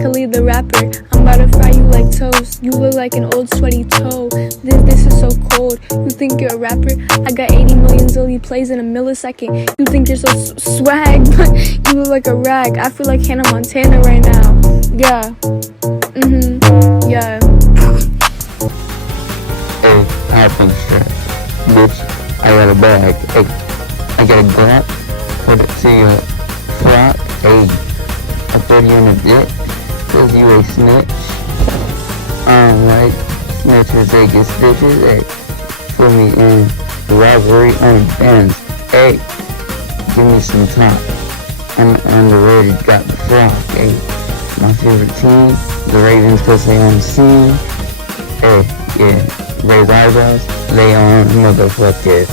Khalid the rapper. I'm about to fry you like toast. You look like an old sweaty toe. This is so cold. You think you're a rapper? I got 80 million zilly plays in a millisecond. You think you're so swag, but you look like a rag. I feel like Hannah Montana right now. Yeah. Yeah. Hey, happen strap. Bitch, I got a bag. Hey, I got a Glock. Put it to your frock. Hey, I put you in a dick. Cause you a snitch. Like snitches, they get stitches. Hey, put me in the robbery on Benz. Hey, give me some time. I'm underrated, got the frock. Hey, my favorite team, the Ravens, cause they on the scene. Hey, yeah, raise eyebrows, lay on motherfucker.